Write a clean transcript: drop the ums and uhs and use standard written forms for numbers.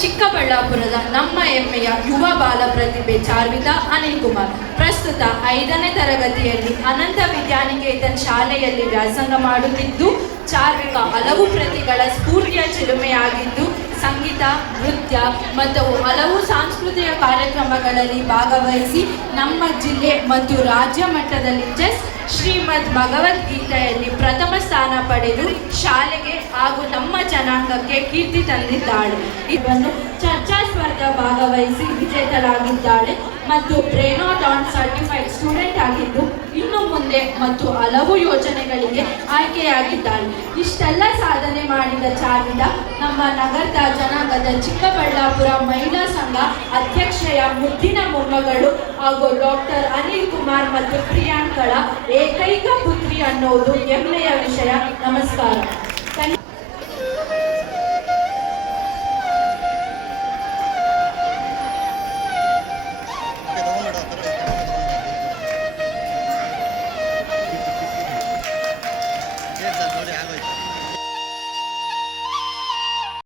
ಚಿಕ್ಕಬಳ್ಳಾಪುರದ ನಮ್ಮ ಹೆಮ್ಮೆಯ ಯುವ ಬಾಲ ಪ್ರತಿಭೆ ಚಾರ್ವಿತಾ ಅನಿಲ್ ಕುಮಾರ್ ಪ್ರಸ್ತುತ 5ನೇ ತರಗತಿಯಲ್ಲಿ ಅನಂತ ವಿದ್ಯಾನಿಕೇತನ್ ಶಾಲೆಯಲ್ಲಿ ವ್ಯಾಸಂಗ ಮಾಡುತ್ತಿದ್ದು, ಚಾರ್ವಿಕಾ ಹಲವು ಪ್ರತಿಗಳ ಸ್ಫೂರ್ತಿಯ ಚಿಲುಮೆಯಾಗಿದ್ದು, ಸಂಗೀತ, ನೃತ್ಯ ಮತ್ತು ಹಲವು ಸಾಂಸ್ಕೃತಿಕ ಕಾರ್ಯಕ್ರಮಗಳಲ್ಲಿ ಭಾಗವಹಿಸಿ ನಮ್ಮ ಜಿಲ್ಲೆ ಮತ್ತು ರಾಜ್ಯ ಮಟ್ಟದಲ್ಲಿ ಚೆಸ್ ಶ್ರೀಮದ್ ಭಗವದ್ಗೀತೆಯಲ್ಲಿ ಪ್ರಥಮ ಸ್ಥಾನ ಪಡೆದು ಶಾಲೆಗೆ ಹಾಗೂ ನಮ್ಮ ಜನಾಂಗಕ್ಕೆ ಕೀರ್ತಿ ತಂದಿದ್ದಾಳೆ. ಇದನ್ನು ಚರ್ಚಾ ಸ್ಪರ್ಧೆ ಭಾಗವಹಿಸಿ ವಿಜೇತರಾಗಿದ್ದಾಳೆ ಮತ್ತು ಬ್ರೇನೋಟಾನ್ ಸರ್ಟಿಫೈಡ್ ಸ್ಟೂಡೆಂಟ್ ಆಗಿದ್ದು, ಇನ್ನು ಮುಂದೆ ಮತ್ತು ಹಲವು ಯೋಜನೆಗಳಿಗೆ ಆಯ್ಕೆಯಾಗಿದ್ದಾಳೆ. ಇಷ್ಟೆಲ್ಲ ಸಾಧನೆ ಮಾಡಿದ ಚಾರ್ವಿತಾ ನಮ್ಮ ನಗರದ ಜನಾಂಗದ ಚಿಕ್ಕಬಳ್ಳಾಪುರ ಮಹಿಳಾ ಸಂಘ ಅಧ್ಯಕ್ಷೆಯ ಮುದ್ದಿನ ಮೊಮ್ಮಗಳು ಹಾಗೂ ಡಾಕ್ಟರ್ ಅನಿಲ್ ಕುಮಾರ್ ಮತ್ತು ಪ್ರಿಯಾಂಕಳ ಏಕೈಕ ಪುತ್ರಿ ಅನ್ನೋದು ಹೆಮ್ಮೆಯ ವಿಷಯ. ನಮಸ್ಕಾರ.